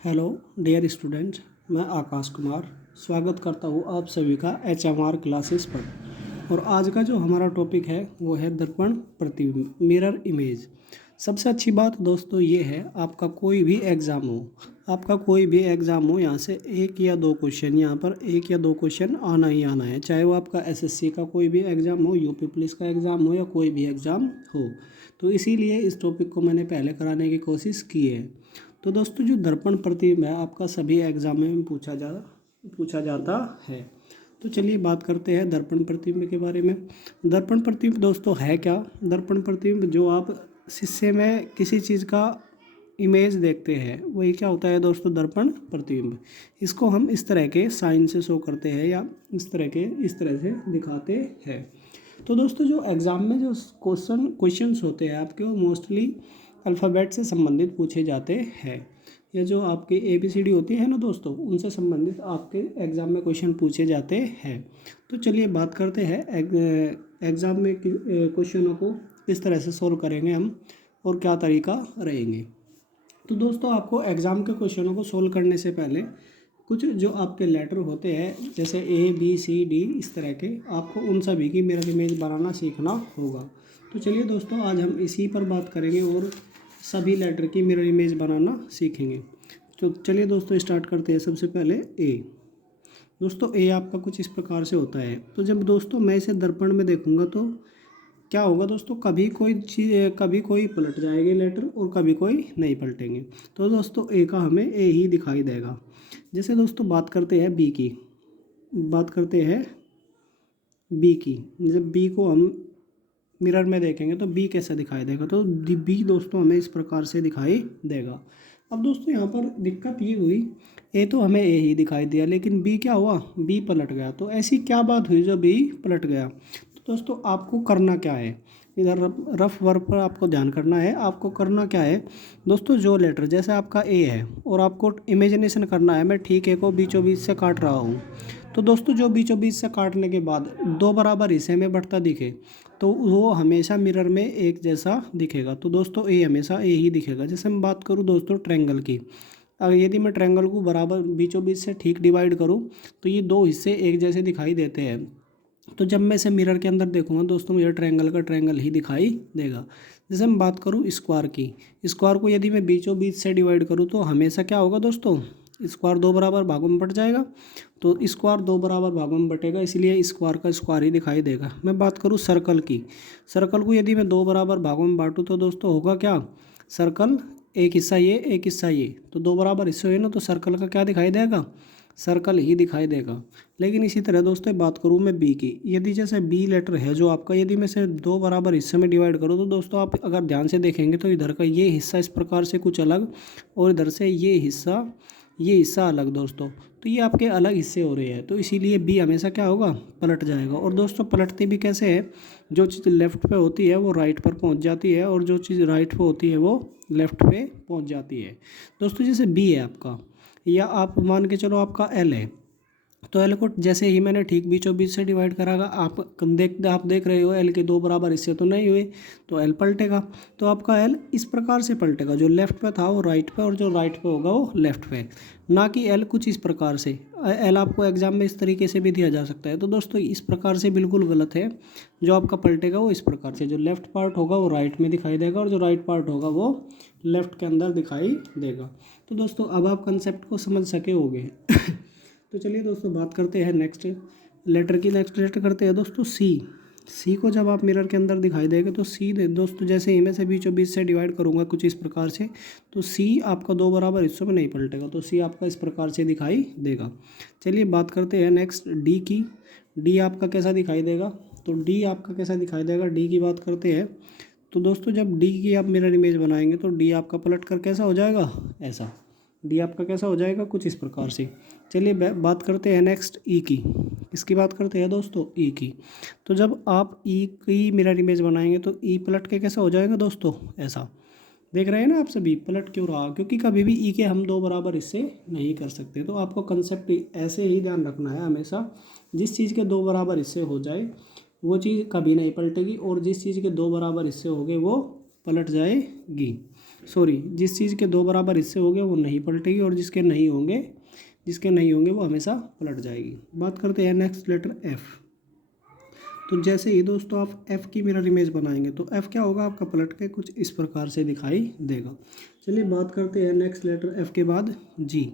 Hello dear students, मैं आकाश कुमार स्वागत करता हूँ आप सभी का HMR क्लासेस पर। और आज का जो हमारा टॉपिक है वो है दर्पण प्रतिबिंब, मिरर इमेज। सबसे अच्छी बात दोस्तों ये है, आपका कोई भी एग्ज़ाम हो यहाँ से एक या दो क्वेश्चन, यहाँ पर एक या दो क्वेश्चन आना ही आना है। चाहे वो आपका SSC का कोई भी एग्ज़ाम हो, यूपी पुलिस का एग्ज़ाम हो या कोई भी एग्ज़ाम हो। तो इसीलिए इस टॉपिक को मैंने पहले कराने की कोशिश की है। तो दोस्तों जो दर्पण प्रतिबिंब है आपका सभी एग्जाम में पूछा जाता है। तो चलिए बात करते हैं दर्पण प्रतिबिंब के बारे में। दर्पण प्रतिबिंब दोस्तों है क्या? दर्पण प्रतिबिंब जो आप शीशे में किसी चीज़ का इमेज देखते हैं वही क्या होता है दोस्तों, दर्पण प्रतिबिंब। इसको हम इस तरह के साइन से शो करते हैं या इस तरह से दिखाते हैं। तो दोस्तों जो एग्ज़ाम में जो क्वेश्चंस होते हैं आपके, वो मोस्टली अल्फ़ाबेट से संबंधित पूछे जाते हैं। या जो आपके ABCD होती है ना दोस्तों, उनसे संबंधित आपके एग्ज़ाम में क्वेश्चन पूछे जाते हैं। तो चलिए बात करते हैं एग्ज़ाम में क्वेश्चनों को किस तरह से सोल्व करेंगे हम और क्या तरीका रहेंगे। तो दोस्तों आपको एग्ज़ाम के क्वेश्चनों को सोल्व करने से पहले कुछ जो आपके लेटर होते हैं जैसे ABCD इस तरह के, आपको उन सभी की मिरर इमेज बनाना सीखना होगा। तो चलिए दोस्तों आज हम इसी पर बात करेंगे और सभी लेटर की मिरर इमेज बनाना सीखेंगे। तो चलिए दोस्तों स्टार्ट करते हैं। सबसे पहले A। दोस्तों A आपका कुछ इस प्रकार से होता है। तो जब दोस्तों मैं इसे दर्पण में देखूंगा तो क्या होगा दोस्तों, कभी कोई पलट जाएगी लेटर और कभी कोई नहीं पलटेंगे। तो दोस्तों A का हमें A ही दिखाई देगा। जैसे दोस्तों बात करते हैं B की, जब B को हम मिरर में देखेंगे तो B कैसा दिखाई देगा, तो B दोस्तों हमें इस प्रकार से दिखाई देगा। अब दोस्तों यहाँ पर दिक्कत ये हुई, A तो हमें A ही दिखाई दिया लेकिन B क्या हुआ, B पलट गया। तो ऐसी क्या बात हुई जो B पलट गया? तो दोस्तों आपको करना क्या है, इधर रफ वर्क पर आपको ध्यान करना है। आपको करना क्या है दोस्तों, जो लेटर जैसे आपका A है और आपको इमेजिनेशन करना है मैं ठीक A को बीचों बीच से काट रहा हूँ। तो दोस्तों जो बीचों बीच से काटने के बाद दो बराबर हिस्से में बढ़ता दिखे तो वो हमेशा मिरर में एक जैसा दिखेगा। तो दोस्तों A हमेशा A ही दिखेगा। जैसे मैं बात करूँ दोस्तों ट्रायंगल की, अगर यदि मैं ट्रायंगल को बराबर बीचों बीच से ठीक डिवाइड करूँ तो ये दो हिस्से एक जैसे दिखाई देते हैं। तो जब मैं इसे मिरर के अंदर देखूंगा दोस्तों मुझे ट्रायंगल का ट्रायंगल ही दिखाई देगा। जैसे मैं बात करूँ स्क्वायर की, स्क्वायर को यदि मैं बीचों बीच से डिवाइड करूँ तो हमेशा क्या होगा दोस्तों, स्क्वायर दो बराबर भागों में बट जाएगा। तो स्क्वायर दो बराबर भागों में बटेगा, इसलिए स्क्वायर का स्क्वायर ही दिखाई देगा। मैं बात करूँ सर्कल की, सर्कल को यदि मैं दो बराबर भागों में बांटूँ तो दोस्तों होगा क्या, सर्कल एक हिस्सा ये एक हिस्सा ये, तो दो बराबर हिस्से हुए ना, तो सर्कल का क्या दिखाई देगा, सर्कल ही दिखाई देगा। लेकिन इसी तरह दोस्तों बात करूँ मैं B की, यदि जैसे B लेटर है जो आपका, यदि मैं इसे दो बराबर हिस्से में डिवाइड करूँ तो दोस्तों आप अगर ध्यान से देखेंगे तो इधर का ये हिस्सा इस प्रकार से कुछ अलग और इधर से ये हिस्सा अलग दोस्तों। तो ये आपके अलग हिस्से हो रहे हैं, तो इसीलिए B हमेशा क्या होगा, पलट जाएगा। और दोस्तों पलटती भी कैसे है, जो चीज़ लेफ़्ट पे होती है वो राइट पर पहुंच जाती है और जो चीज़ राइट पे होती है वो लेफ़्ट पे पहुंच जाती है। दोस्तों जैसे B है आपका, या आप मान के चलो आपका L है, तो एल को जैसे ही मैंने ठीक बीचों बीच से डिवाइड करागा, आप देख रहे हो एल के दो बराबर हिस्से तो नहीं हुए, तो एल पलटेगा। तो आपका एल इस प्रकार से पलटेगा, जो लेफ्ट पे था वो राइट पे और जो राइट पे होगा वो लेफ्ट पे, ना कि एल कुछ इस प्रकार से। एल आपको एग्जाम में इस तरीके से भी दिया जा सकता है। तो दोस्तों इस प्रकार से बिल्कुल गलत है। जो आपका पलटेगा वो इस प्रकार से, जो लेफ्ट पार्ट होगा वो राइट में दिखाई देगा और जो राइट पार्ट होगा वो लेफ्ट के अंदर दिखाई देगा। तो दोस्तों अब आप कंसेप्ट को समझ सके होंगे। तो चलिए दोस्तों बात करते हैं नेक्स्ट लेटर करते हैं दोस्तों सी को जब आप मिरर के अंदर दिखाई देगा तो सी दोस्तों जैसे ही मैं से बीचों बीच से डिवाइड करूंगा कुछ इस प्रकार से, तो सी आपका दो बराबर हिस्सों में नहीं पलटेगा, तो सी आपका इस प्रकार से दिखाई देगा। चलिए बात करते हैं नेक्स्ट डी की। डी आपका कैसा दिखाई देगा, तो डी आपका कैसा दिखाई देगा, डी की बात करते हैं। तो दोस्तों जब डी की आप मिरर इमेज बनाएंगे तो डी आपका पलट कर कैसा हो जाएगा, ऐसा। डी आपका कैसा हो जाएगा, कुछ इस प्रकार से। चलिए बात करते हैं नेक्स्ट ई की। इसकी बात करते हैं दोस्तों ई की। तो जब आप ई की मिरर इमेज बनाएंगे तो ई पलट के कैसा हो जाएगा दोस्तों, ऐसा। देख रहे हैं ना आप सभी, पलट क्यों रहा, क्योंकि कभी भी ई के हम दो बराबर हिस्से नहीं कर सकते। तो आपको कंसेप्ट ऐसे ही ध्यान रखना है हमेशा, जिस चीज़ के दो बराबर हिस्से हो जाए वो चीज़ कभी नहीं पलटेगी और जिस चीज़ के दो बराबर हिस्से हो गए वो पलट जाएगी। सॉरी, जिस चीज़ के 2 बराबर हिस्से होंगे वो नहीं पलटेगी, और जिसके नहीं होंगे वो हमेशा पलट जाएगी। बात करते हैं नेक्स्ट लेटर एफ। तो जैसे ही दोस्तों आप एफ की मिरर इमेज बनाएंगे तो एफ क्या होगा आपका, पलट के कुछ इस प्रकार से दिखाई देगा। चलिए बात करते हैं नेक्स्ट लेटर एफ के बाद जी।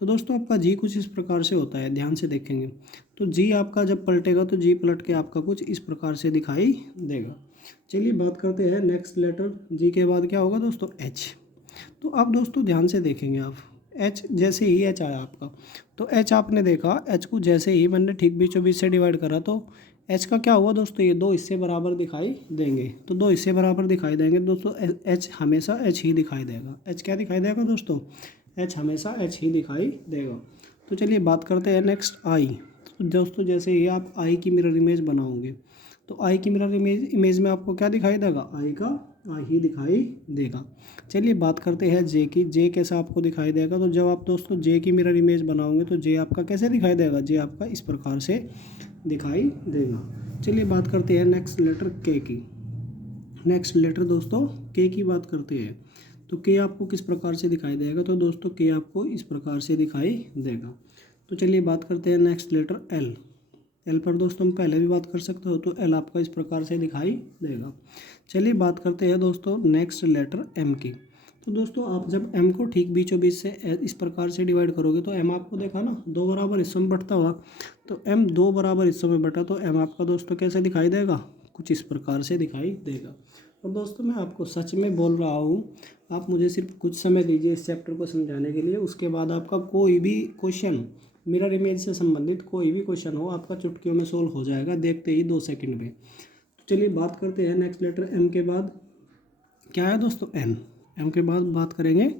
तो दोस्तों आपका जी कुछ इस प्रकार से होता है, ध्यान से देखेंगे तो जी आपका जब पलटेगा तो जी पलट के आपका कुछ इस प्रकार से दिखाई देगा। चलिए बात करते हैं नेक्स्ट लेटर जी के बाद क्या होगा दोस्तों, एच। तो अब दोस्तों ध्यान से देखेंगे आप, एच जैसे ही एच आया आपका, तो एच आपने देखा, एच को जैसे ही मैंने ठीक बीचों बीच से डिवाइड करा तो एच का क्या हुआ दोस्तों, ये 2 हिस्से बराबर दिखाई देंगे। तो 2 हिस्से बराबर दिखाई देंगे दोस्तों, एच हमेशा एच ही दिखाई देगा। एच क्या दिखाई देगा दोस्तों, एच हमेशा एच ही दिखाई देगा। तो चलिए बात करते हैं नेक्स्ट आई। तो दोस्तों जैसे ही आप आई की मिरर इमेज बनाओगे तो आई की मिरर इमेज में आपको क्या दिखाई देगा, आई का आई ही दिखाई देगा। चलिए बात करते हैं जे की। जे कैसा आपको दिखाई देगा, तो जब आप दोस्तों जे की मिरर इमेज बनाओगे तो जे आपका कैसे दिखाई देगा, जे आपका इस प्रकार से दिखाई देगा। चलिए बात करते हैं नेक्स्ट लेटर के की। नेक्स्ट लेटर दोस्तों के की बात करते हैं तो के आपको किस प्रकार से दिखाई देगा, तो दोस्तों के आपको इस प्रकार से दिखाई देगा। तो चलिए बात करते हैं नेक्स्ट लेटर एल। एल पर दोस्तों हम पहले भी बात कर सकते हो, तो एल आपका इस प्रकार से दिखाई देगा। चलिए बात करते हैं दोस्तों नेक्स्ट लेटर एम की। तो दोस्तों आप जब एम को ठीक बीचों बीच से इस प्रकार से डिवाइड करोगे तो एम आपको देखा ना 2 बराबर हिस्सों में बंटता हुआ, तो एम 2 बराबर हिस्सों में बटा तो एम आपका दोस्तों कैसे दिखाई देगा, कुछ इस प्रकार से दिखाई देगा। और दोस्तों मैं आपको सच में बोल रहा हूँ, आप मुझे सिर्फ कुछ समय दीजिए इस चैप्टर को समझाने के लिए, उसके बाद आपका कोई भी क्वेश्चन मिरर इमेज से संबंधित कोई भी क्वेश्चन हो आपका चुटकियों में सोल्व हो जाएगा, देखते ही 2 सेकंड में। तो चलिए बात करते हैं नेक्स्ट लेटर एम के बाद क्या है दोस्तों, एन। एम के बाद बात करेंगे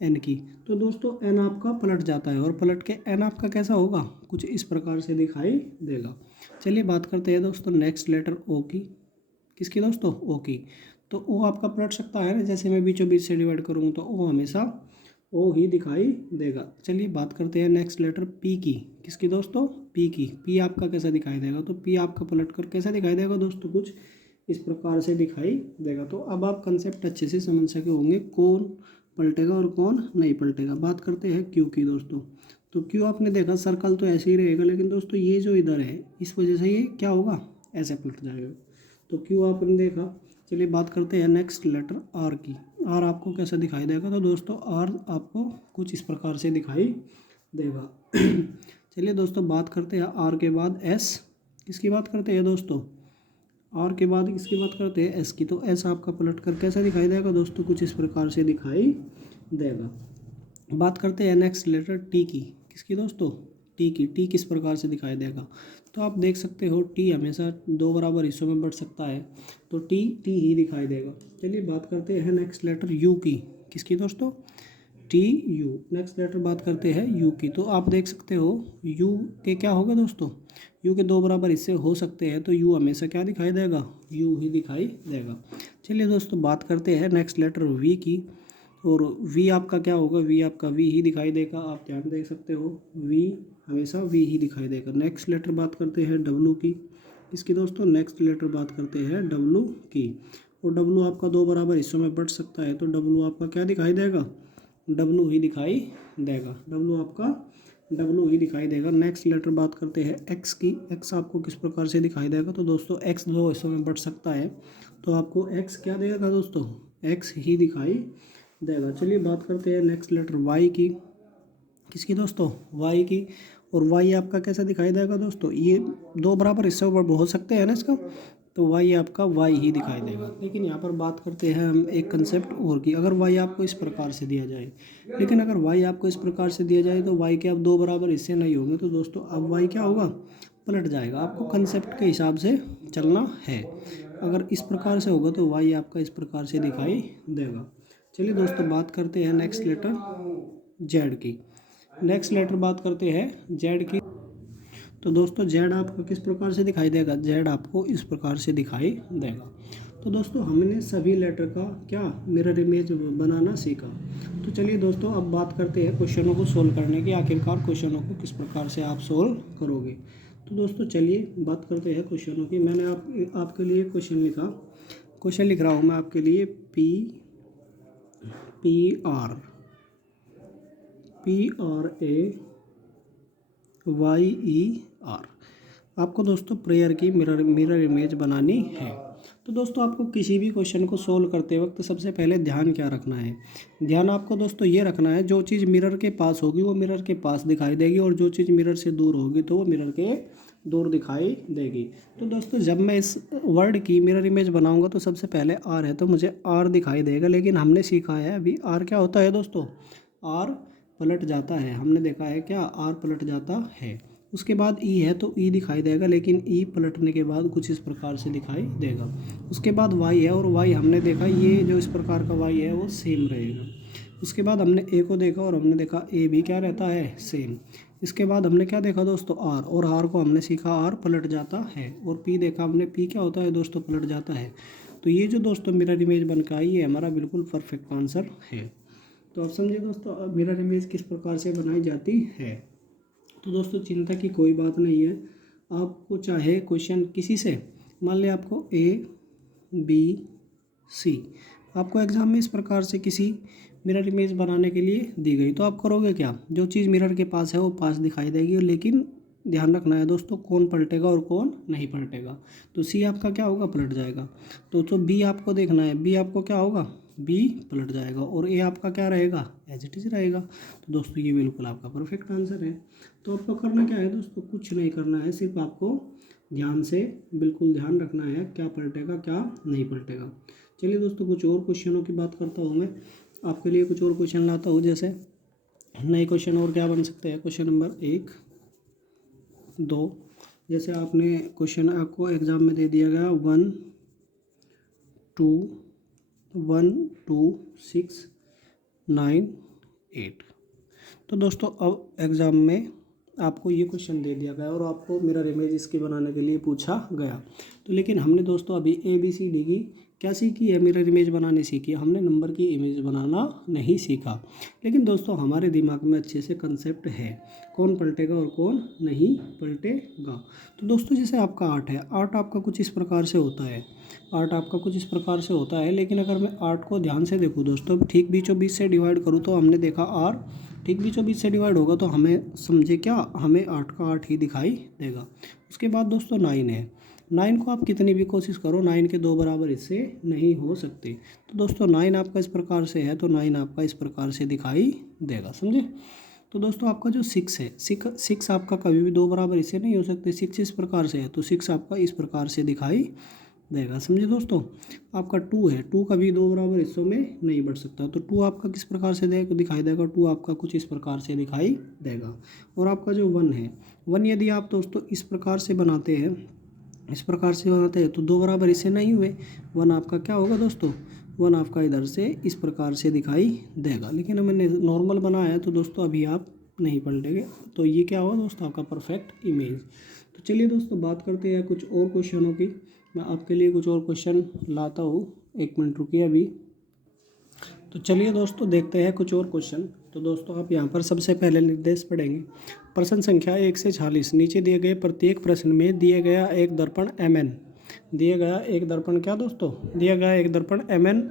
एन की। तो दोस्तों एन आपका पलट जाता है, और पलट के एन आपका कैसा होगा, कुछ इस प्रकार से दिखाई देगा। चलिए बात करते हैं दोस्तों नेक्स्ट लेटर ओ की। किसकी दोस्तों, ओ की। तो ओ आपका पलट सकता है ना, जैसे मैं बीचों बीच से डिवाइड करूँगा तो ओ हमेशा ओ ही दिखाई देगा। चलिए बात करते हैं नेक्स्ट लेटर पी की। किसकी दोस्तों, पी की। पी आपका कैसा दिखाई देगा, तो पी आपका पलट कर कैसा दिखाई देगा दोस्तों, कुछ इस प्रकार से दिखाई देगा। तो अब आप कंसेप्ट अच्छे से समझ सके होंगे कौन पलटेगा और कौन नहीं पलटेगा। बात करते हैं क्यू की दोस्तों। तो क्यू आपने देखा सर्कल तो ऐसे ही रहेगा, लेकिन दोस्तों ये जो इधर है इस वजह से ये क्या होगा, ऐसे पलट जाएगा। तो क्यू आपने देखा। चलिए बात करते हैं नेक्स्ट लेटर आर की। आर आपको कैसा दिखाई देगा, तो दोस्तों आर आपको कुछ इस प्रकार से दिखाई देगा। चलिए दोस्तों बात करते हैं आर के बाद एस। किसकी बात करते हैं दोस्तों, आर के बाद किसकी बात करते हैं, एस की। तो एस आपका पलट कर कैसा दिखाई देगा दोस्तों, कुछ इस प्रकार से दिखाई देगा। बात करते हैं नेक्स्ट लेटर टी की। किसकी दोस्तों, टी की। टी किस प्रकार से दिखाई देगा, तो आप देख सकते हो टी हमेशा 2 बराबर हिस्सों में बंट सकता है, तो टी टी ही दिखाई देगा। चलिए बात करते हैं नेक्स्ट लेटर यू की। किसकी दोस्तों, टी यू। नेक्स्ट लेटर बात करते हैं यू की। तो आप देख सकते हो यू के क्या होगा दोस्तों, यू के 2 बराबर हिस्से हो सकते हैं, तो यू हमेशा क्या दिखाई देगा, यू ही दिखाई देगा। चलिए दोस्तों बात करते हैं नेक्स्ट लेटर वी की। और वी आपका क्या होगा, वी आपका वी ही दिखाई देगा। आप ध्यान देख सकते हो वी हमेशा वी ही दिखाई देगा। नेक्स्ट लेटर बात करते हैं डब्लू की। इसकी दोस्तों नेक्स्ट लेटर बात करते हैं डब्लू की। और डब्लू आपका 2 बराबर हिस्सों में बंट सकता है, तो डब्लू आपका क्या दिखाई देगा, डब्लू ही दिखाई देगा। डब्लू आपका डब्लू ही दिखाई देगा। नेक्स्ट लेटर बात करते हैं एक्स की। एक्स आपको किस प्रकार से दिखाई देगा, तो दोस्तों एक्स 2 हिस्सों में बंट सकता है, तो आपको एक्स क्या देगा दोस्तों, एक्स ही दिखाई देगा। चलिए बात करते हैं नेक्स्ट लेटर वाई की। किसकी दोस्तों, वाई की। और वाई आपका कैसा दिखाई देगा दोस्तों, ये 2 बराबर हिस्सों में हो सकते हैं ना इसका, तो वाई आपका वाई ही दिखाई देगा। लेकिन यहाँ पर बात करते हैं हम एक कंसेप्ट और की। अगर वाई आपको इस प्रकार से दिया जाए, लेकिन अगर वाई आपको इस प्रकार से दिया जाए तो वाई के अब 2 बराबर हिस्से नहीं होंगे, तो दोस्तों अब वाई क्या होगा, पलट जाएगा। आपको कंसेप्ट के हिसाब से चलना है। अगर इस प्रकार से होगा तो वाई आपका इस प्रकार से दिखाई देगा। चलिए दोस्तों बात करते हैं नेक्स्ट लेटर जेड की। नेक्स्ट लेटर बात करते हैं जेड की। तो दोस्तों जेड आपको किस प्रकार से दिखाई देगा, जेड आपको इस प्रकार से दिखाई देगा। तो दोस्तों हमने सभी लेटर का क्या मिरर इमेज बनाना सीखा। तो चलिए दोस्तों अब बात करते हैं क्वेश्चनों को सोल्व करने की। आखिरकार क्वेश्चनों को किस प्रकार से आप सोल्व करोगे। तो दोस्तों चलिए बात करते हैं क्वेश्चनों की। मैंने आपके लिए क्वेश्चन लिखा, क्वेश्चन लिख रहा हूँ मैं आपके लिए। PRAYER। आपको दोस्तों प्रेयर की मिरर इमेज बनानी है। तो दोस्तों आपको किसी भी क्वेश्चन को सोल्व करते वक्त सबसे पहले ध्यान क्या रखना है? ध्यान आपको दोस्तों ये रखना है, जो चीज़ मिरर के पास होगी वो मिरर के पास दिखाई देगी, और जो चीज़ मिरर से दूर होगी तो वो मिरर के दूर दिखाई देगी। तो दोस्तों जब मैं इस वर्ड की मिरर इमेज बनाऊंगा तो सबसे पहले आर है तो मुझे आर दिखाई देगा, लेकिन हमने सीखा है अभी आर क्या होता है दोस्तों, आर पलट जाता है। हमने देखा है क्या, आर पलट जाता है। उसके बाद ई है तो ई दिखाई देगा, लेकिन ई पलटने के बाद कुछ इस प्रकार से दिखाई देगा। उसके बाद वाई है, और वाई हमने देखा ये जो इस प्रकार का वाई है वो सेम रहेगा। उसके बाद हमने ए को देखा और हमने देखा ए भी क्या रहता है, सेम। इसके बाद हमने क्या देखा दोस्तों, आर, और आर को हमने सीखा आर पलट जाता है। और पी देखा हमने, पी क्या होता है दोस्तों, पलट जाता है। तो ये जो दोस्तों मिरर इमेज बन के आई ये हमारा बिल्कुल परफेक्ट आंसर है। तो आप समझिए दोस्तों अब मिरर इमेज किस प्रकार से बनाई जाती है। तो दोस्तों चिंता की कोई बात नहीं है। आपको चाहे क्वेश्चन किसी से, मान लिया आपको ABC आपको एग्ज़ाम में इस प्रकार से किसी मिरर इमेज बनाने के लिए दी गई, तो आप करोगे क्या, जो चीज़ मिरर के पास है वो पास दिखाई देगी, लेकिन ध्यान रखना है दोस्तों कौन पलटेगा और कौन नहीं पलटेगा। तो सी आपका क्या होगा, पलट जाएगा। तो बी आपको देखना है, बी आपको क्या होगा, बी पलट जाएगा, और ए आपका क्या रहेगा, एज इट इज रहेगा। तो दोस्तों ये बिल्कुल आपका परफेक्ट आंसर है। तो आपको करना क्या है दोस्तों, कुछ नहीं करना है, सिर्फ आपको ध्यान से बिल्कुल ध्यान रखना है क्या पलटेगा क्या नहीं पलटेगा। चलिए दोस्तों कुछ और क्वेश्चनों की बात करता हूँ, मैं आपके लिए कुछ और क्वेश्चन लाता हूँ। जैसे नए क्वेश्चन और क्या बन सकते हैं, क्वेश्चन नंबर 1, 2, जैसे आपने क्वेश्चन आपको एग्ज़ाम में दे दिया गया 1 2 6 9 8। तो दोस्तों अब एग्ज़ाम में आपको ये क्वेश्चन दे दिया गया और आपको मिरर इमेज इसके बनाने के लिए पूछा गया। तो लेकिन हमने दोस्तों अभी ABCD की क्या सीखी है, मिरर इमेज बनानी सीखी है, हमने नंबर की इमेज बनाना नहीं सीखा। लेकिन दोस्तों हमारे दिमाग में अच्छे से कंसेप्ट है कौन पलटेगा और कौन नहीं पलटेगा। तो दोस्तों जैसे आपका आर्ट है, आर्ट आपका कुछ इस प्रकार से होता है, आर्ट आपका कुछ इस प्रकार से होता है। लेकिन अगर मैं आर्ट को ध्यान से देखूँ दोस्तों, ठीक बीचों बीच से डिवाइड करूँ तो हमने देखा आर ठीक बीचों बीच से डिवाइड होगा तो हमें समझे क्या, हमें 8 का 8 ही दिखाई देगा। उसके बाद दोस्तों 9 है, 9 को आप कितनी भी कोशिश करो 9 के 2 बराबर हिस्से नहीं हो सकते। तो दोस्तों 9 आपका इस प्रकार से है तो 9 आपका इस प्रकार से दिखाई देगा, समझे। तो दोस्तों आपका जो 6 है, 6 आपका कभी भी 2 बराबर हिस्से नहीं हो सकते, 6 इस प्रकार से है तो 6 आपका इस प्रकार से दिखाई देगा, समझे दोस्तों। आपका 2 है, 2 कभी 2 बराबर हिस्सों में नहीं बढ़ सकता, तो 2 आपका किस प्रकार से दिखाई देगा, 2 आपका कुछ इस प्रकार से दिखाई देगा। और आपका जो 1 है, 1 यदि आप दोस्तों इस प्रकार से बनाते हैं, इस प्रकार से बनाते हैं तो 2 बराबर हिस्से नहीं हुए, 1 आपका क्या होगा दोस्तों, 1 आपका इधर से इस प्रकार से दिखाई देगा। लेकिन मैंने नॉर्मल बनाया है तो दोस्तों अभी आप नहीं पलटेंगे, तो ये क्या हुआ दोस्तों, आपका परफेक्ट इमेज। तो चलिए दोस्तों बात करते हैं कुछ और क्वेश्चनों की। मैं आपके लिए कुछ और क्वेश्चन लाता हूँ, 1 मिनट रुकिए अभी। तो चलिए दोस्तों देखते हैं कुछ और क्वेश्चन। तो दोस्तों आप यहाँ पर सबसे पहले निर्देश पढ़ेंगे। प्रश्न संख्या 1 से 46, नीचे दिए गए प्रत्येक प्रश्न में दिए गया एक दर्पण MN, दिए गया एक दर्पण क्या दोस्तों, दिया गया एक दर्पण MN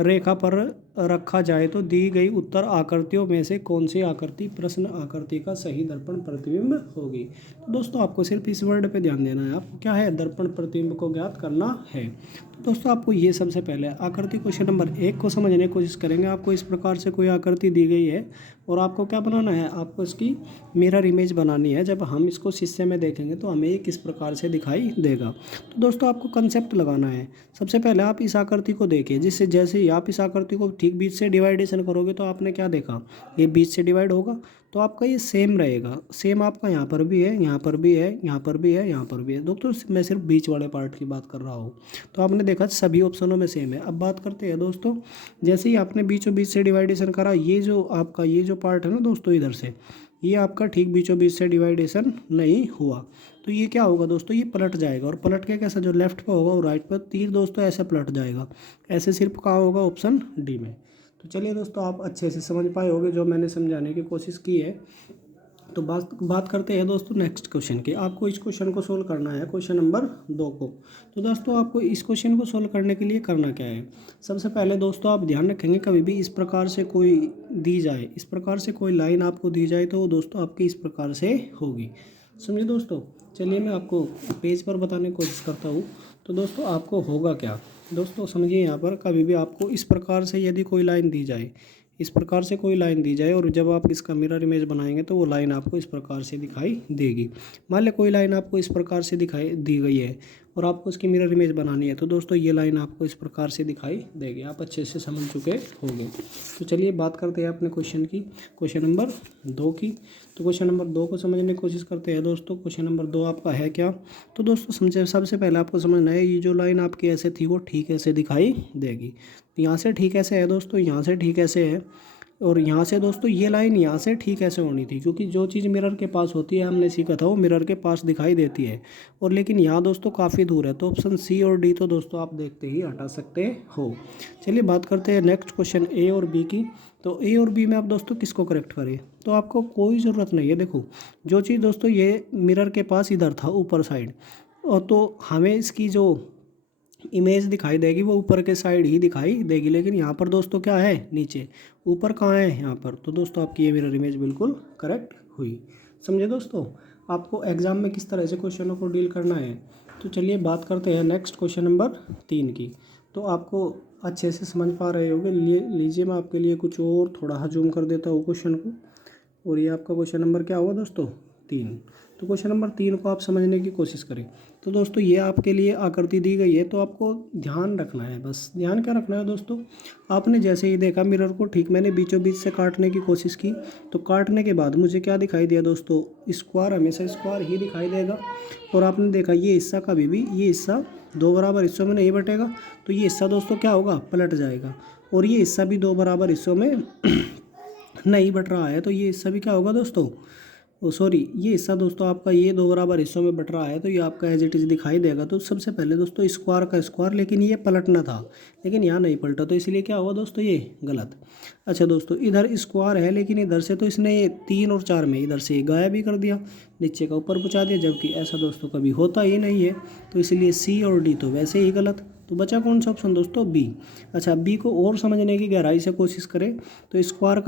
रेखा पर रखा जाए तो दी गई उत्तर आकृतियों में से कौन सी आकृति प्रश्न आकृति का सही दर्पण प्रतिबिंब होगी। तो दोस्तों आपको सिर्फ इस वर्ड पे ध्यान देना है, आपको क्या है, दर्पण प्रतिबिंब को ज्ञात करना है। तो दोस्तों आपको ये सबसे पहले आकृति क्वेश्चन नंबर 1 को समझने की कोशिश करेंगे। आपको इस प्रकार से कोई आकृति दी गई है और आपको क्या बनाना है, आपको इसकी मिरर इमेज बनानी है। जब हम इसको शीशे में देखेंगे तो हमें ये किस प्रकार से दिखाई देगा। तो दोस्तों आपको कंसेप्ट लगाना है। सबसे पहले आप इस आकृति को देखिए, जिससे जैसे ही आप इस आकृति को ठीक बीच से डिवाइडेशन करोगे तो आपने क्या देखा, ये बीच से डिवाइड होगा तो आपका ये सेम रहेगा। सेम आपका यहाँ पर भी है, यहाँ पर भी है, यहाँ पर भी है, यहाँ पर भी है। दोस्तों मैं सिर्फ बीच वाले पार्ट की बात कर रहा हूँ। तो आपने देखा सभी ऑप्शनों में सेम है। अब बात करते हैं दोस्तों, जैसे ही आपने बीचों बीच से डिवाइडेशन करा, ये जो आपका ये जो पार्ट है ना दोस्तों इधर से, ये आपका ठीक बीचों बीच से डिवाइडेशन नहीं हुआ तो ये क्या होगा दोस्तों, ये पलट जाएगा। और पलट के कैसा, जो लेफ्ट पर होगा और राइट पर तीर दोस्तों ऐसे पलट जाएगा। ऐसे सिर्फ कहाँ होगा, ऑप्शन डी में। तो चलिए दोस्तों आप अच्छे से समझ पाए होंगे जो मैंने समझाने की कोशिश की है। तो बात करते हैं दोस्तों नेक्स्ट क्वेश्चन की। आपको इस क्वेश्चन को सोल्व करना है, क्वेश्चन नंबर 2 को। तो दोस्तों आपको इस क्वेश्चन को सोल्व करने के लिए करना क्या है, सबसे पहले दोस्तों आप ध्यान रखेंगे कभी भी इस प्रकार से कोई दी जाए, इस प्रकार से कोई लाइन आपको दी जाए तो वो दोस्तों आपकी इस प्रकार से होगी, समझे दोस्तों। चलिए मैं आपको पेज पर बताने की कोशिश करता हूँ। तो दोस्तों आपको होगा क्या, दोस्तों समझिए यहाँ पर कभी भी आपको इस प्रकार से यदि कोई लाइन दी जाए, इस प्रकार से कोई लाइन दी जाए और जब आप इसका मिरर इमेज बनाएंगे तो वो लाइन आपको इस प्रकार से दिखाई देगी। मान लें कोई लाइन आपको इस प्रकार से दिखाई दी गई है और आपको उसकी मिरर इमेज बनानी है, तो दोस्तों ये लाइन आपको इस प्रकार से दिखाई देगी। आप अच्छे से समझ चुके होंगे। तो चलिए बात करते हैं अपने क्वेश्चन की, क्वेश्चन नंबर 2 की। तो क्वेश्चन नंबर 2 को समझने की कोशिश करते हैं दोस्तों। क्वेश्चन नंबर 2 आपका है क्या, तो दोस्तों समझे सबसे पहले आपको समझना है ये जो लाइन आपकी ऐसे थी वो ठीक ऐसे दिखाई देगी। तो यहाँ से ठीक ऐसे है दोस्तों, यहाँ से ठीक ऐसे है, और यहाँ से दोस्तों ये लाइन यहाँ से ठीक ऐसे होनी थी, क्योंकि जो चीज़ मिरर के पास होती है हमने सीखा था वो मिरर के पास दिखाई देती है, और लेकिन यहाँ दोस्तों काफ़ी दूर है। तो ऑप्शन सी और डी तो दोस्तों आप देखते ही हटा सकते हो। चलिए बात करते हैं नेक्स्ट क्वेश्चन ए और बी की। तो ए और बी में आप दोस्तों किसको करेक्ट करें, तो आपको कोई ज़रूरत नहीं है। देखो जो चीज़ दोस्तों ये मिरर के पास इधर था ऊपर साइड, और तो हमें इसकी जो इमेज दिखाई देगी वो ऊपर के साइड ही दिखाई देगी, लेकिन यहाँ पर दोस्तों क्या है नीचे, ऊपर कहाँ है यहाँ पर। तो दोस्तों आपकी ये मिरर इमेज बिल्कुल करेक्ट हुई, समझे दोस्तों। आपको एग्जाम में किस तरह से क्वेश्चनों को डील करना है। तो चलिए बात करते हैं नेक्स्ट क्वेश्चन नंबर 3 की। तो आपको अच्छे से समझ पा रहे होंगे, लीजिए मैं आपके लिए कुछ और थोड़ा जूम कर देता हूँ क्वेश्चन को, और ये आपका क्वेश्चन नंबर क्या हुआ दोस्तों 3। तो क्वेश्चन नंबर 3 को आप समझने की कोशिश करें। तो दोस्तों ये आपके लिए आकृति दी गई है, तो आपको ध्यान रखना है, बस ध्यान क्या रखना है दोस्तों। आपने जैसे ही देखा मिरर को ठीक मैंने बीचों बीच से काटने की कोशिश की, तो काटने के बाद मुझे क्या दिखाई दिया दोस्तों, स्क्वायर हमेशा स्क्वायर ही दिखाई देगा। और आपने देखा ये हिस्सा कभी भी, ये हिस्सा 2 बराबर हिस्सों में नहीं बटेगा, तो ये हिस्सा दोस्तों क्या होगा, पलट जाएगा। और ये हिस्सा भी 2 बराबर हिस्सों में नहीं बट रहा है, तो ये हिस्सा भी क्या होगा दोस्तों, सॉरी ये हिस्सा दोस्तों आपका ये 2 बराबर हिस्सों में बट रहा है, तो ये आपका एज इट इज़ दिखाई देगा। तो सबसे पहले दोस्तों स्क्वायर का स्क्वायर, लेकिन ये पलटना था लेकिन यहाँ नहीं पलटा, तो इसलिए क्या हुआ दोस्तों ये गलत। अच्छा दोस्तों इधर स्क्वायर है, लेकिन इधर से तो इसने ये 3 और 4 में इधर से ये गायब ही कर दिया, नीचे का ऊपर पहुँचा दिया, जबकि ऐसा दोस्तों कभी होता ही नहीं है। तो इसलिए सी और डी तो वैसे ही गलत। तो बचा कौन सा ऑप्शन दोस्तों, बी। अच्छा बी को और समझने की गहराई से कोशिश करें तो स्क्वायर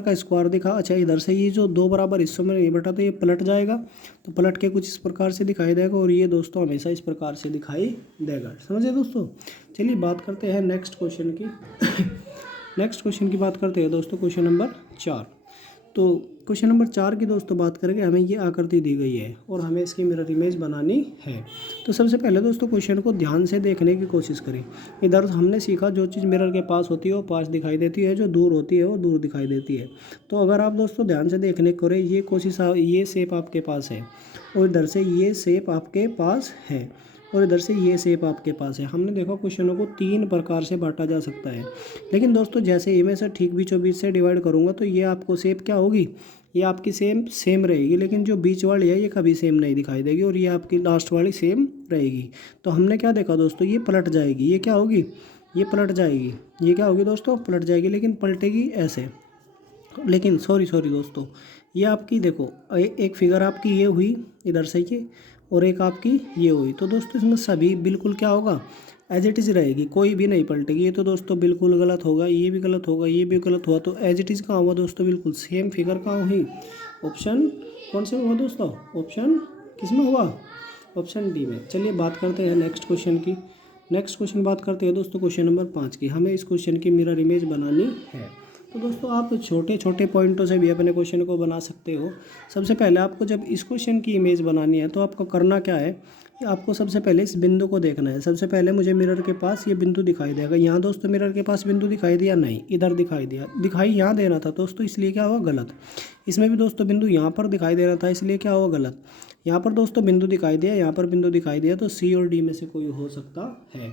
का स्क्वायर दिखा। अच्छा इधर से ये जो 2 बराबर हिस्सों में ये बटा, तो ये पलट जाएगा, तो पलट के कुछ इस प्रकार से दिखाई देगा, और ये दोस्तों हमेशा इस प्रकार से दिखाई देगा, समझे दोस्तों। चलिए बात करते हैं नेक्स्ट क्वेश्चन की नेक्स्ट क्वेश्चन की बात करते हैं दोस्तों, क्वेश्चन नंबर 4। तो क्वेश्चन नंबर 4 की दोस्तों बात करेंगे, हमें ये आकृति दी गई है और हमें इसकी मिरर इमेज बनानी है। तो सबसे पहले दोस्तों क्वेश्चन को ध्यान से देखने की कोशिश करें। इधर हमने सीखा जो चीज़ मिरर के पास होती है वो पास दिखाई देती है, जो दूर होती है वो दूर दिखाई देती है। तो अगर आप दोस्तों ध्यान से देखने करें, ये ये शेप आपके पास है, और इधर से ये शेप आपके पास है, और इधर से ये शेप आपके पास है। हमने देखा क्वेश्चनों को 3 प्रकार से बांटा जा सकता है, लेकिन दोस्तों जैसे ही मैं से ठीक बीचों बीच से डिवाइड करूँगा तो ये आपको शेप क्या होगी, ये आपकी सेम रहेगी, लेकिन जो बीच वाली है ये कभी सेम नहीं दिखाई देगी, और ये आपकी लास्ट वाली सेम रहेगी। तो हमने क्या देखा दोस्तों, ये पलट जाएगी, ये क्या होगी, ये पलट जाएगी, ये क्या होगी दोस्तों, पलट जाएगी, लेकिन पलटेगी ऐसे। लेकिन सॉरी दोस्तों, ये आपकी देखो एक फिगर आपकी ये हुई इधर से ये, और एक आपकी ये हुई। तो दोस्तों इसमें सभी बिल्कुल क्या होगा, एज इट इज़ रहेगी, कोई भी नहीं पलटेगी। ये तो दोस्तों बिल्कुल गलत होगा, ये भी गलत होगा, ये भी गलत हुआ। तो एज इट इज़ कहाँ हुआ दोस्तों, बिल्कुल सेम फिगर कहाँ हुई, ऑप्शन कौन से में हुआ दोस्तों, ऑप्शन किस में हुआ, ऑप्शन डी में। चलिए बात करते हैं नेक्स्ट क्वेश्चन की। नेक्स्ट क्वेश्चन बात करते हैं दोस्तों क्वेश्चन नंबर 5 की। हमें इस क्वेश्चन की मिरर इमेज बनानी है। तो दोस्तों आप छोटे छोटे पॉइंटों से भी अपने क्वेश्चन को बना सकते हो। सबसे पहले आपको जब इस क्वेश्चन की इमेज बनानी है तो आपको करना क्या है कि आपको सबसे पहले इस बिंदु को देखना है। सबसे पहले मुझे मिरर के पास ये बिंदु दिखाई देगा, यहाँ दोस्तों मिरर के पास बिंदु दिखाई दिया नहीं, इधर दिखाई दिया, दिखाई यहाँ देना था दोस्तों, इसलिए क्या हुआ गलत। इसमें भी दोस्तों बिंदु यहाँ पर दिखाई देना था, इसलिए क्या हुआ गलत। यहाँ पर दोस्तों बिंदु दिखाई दिया, यहाँ पर बिंदु दिखाई दिया, तो सी और डी में से कोई हो सकता है।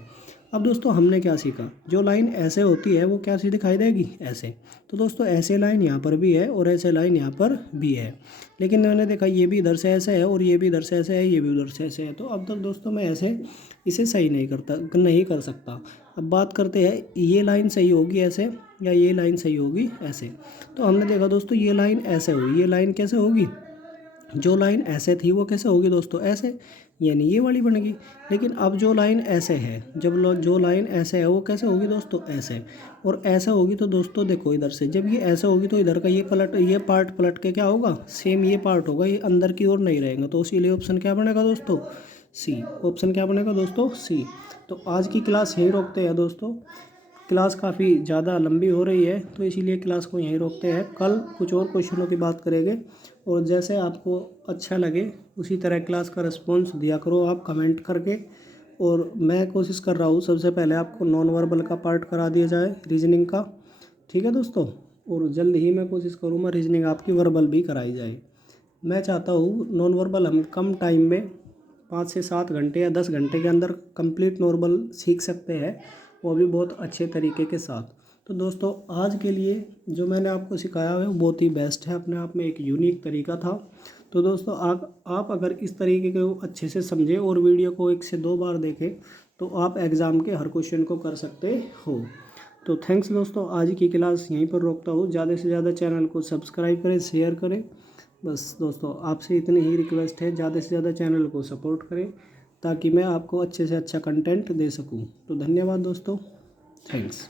अब दोस्तों हमने क्या सीखा, जो लाइन ऐसे होती है वो क्या सी दिखाई देगी, ऐसे। तो दोस्तों ऐसे लाइन यहाँ पर भी है और ऐसे लाइन यहाँ पर भी है, लेकिन मैंने देखा ये भी इधर से ऐसे है और ये भी इधर से ऐसे है, ये भी उधर से ऐसे है। तो अब तक दोस्तों मैं ऐसे इसे सही नहीं कर सकता। अब बात करते हैं, ये लाइन सही होगी ऐसे, या ये लाइन सही होगी ऐसे। तो हमने देखा दोस्तों ये लाइन ऐसे हुई, ये लाइन कैसे होगी, जो लाइन ऐसे थी वो कैसे होगी दोस्तों, ऐसे, यानी ये वाली बनेगी। लेकिन अब जो लाइन ऐसे है, जो लाइन ऐसे है वो कैसे होगी दोस्तों, ऐसे। और ऐसे होगी तो दोस्तों देखो इधर से जब ये ऐसे होगी तो इधर का ये पार्ट पलट के क्या होगा, सेम ये पार्ट होगा, ये अंदर की ओर नहीं रहेगा। तो इसीलिए ऑप्शन क्या बनेगा दोस्तों, सी। ऑप्शन क्या बनेगा दोस्तों, सी। तो आज की क्लास यहीं रोकते हैं दोस्तों, क्लास काफ़ी ज़्यादा लंबी हो रही है तो इसीलिए क्लास को यहीं रोकते हैं। कल कुछ और क्वेश्चनों की बात करेंगे, और जैसे आपको अच्छा लगे उसी तरह क्लास का रिस्पॉन्स दिया करो आप कमेंट करके। और मैं कोशिश कर रहा हूँ सबसे पहले आपको नॉन वर्बल का पार्ट करा दिया जाए रीजनिंग का, ठीक है दोस्तों। और जल्द ही मैं कोशिश करूँगा रीजनिंग आपकी वर्बल भी कराई जाए। मैं चाहता हूँ नॉन वर्बल हम कम टाइम में 5 से 7 घंटे या 10 घंटे के अंदर कंप्लीट नॉर्मल सीख सकते हैं, वो भी बहुत अच्छे तरीके के साथ। तो दोस्तों आज के लिए जो मैंने आपको सिखाया है वो बहुत ही बेस्ट है, अपने आप में एक यूनिक तरीका था। तो दोस्तों आप अगर इस तरीके को अच्छे से समझें और वीडियो को 1 से 2 बार देखें तो आप एग्ज़ाम के हर क्वेश्चन को कर सकते हो। तो थैंक्स दोस्तों, आज की क्लास यहीं पर रोकता हूँ। ज़्यादा से ज़्यादा चैनल को सब्सक्राइब करें, शेयर करें। बस दोस्तों आपसे इतनी ही रिक्वेस्ट है, ज़्यादा से ज़्यादा चैनल को सपोर्ट करें ताकि मैं आपको अच्छे से अच्छा कंटेंट दे सकूं। तो धन्यवाद दोस्तों, थैंक्स।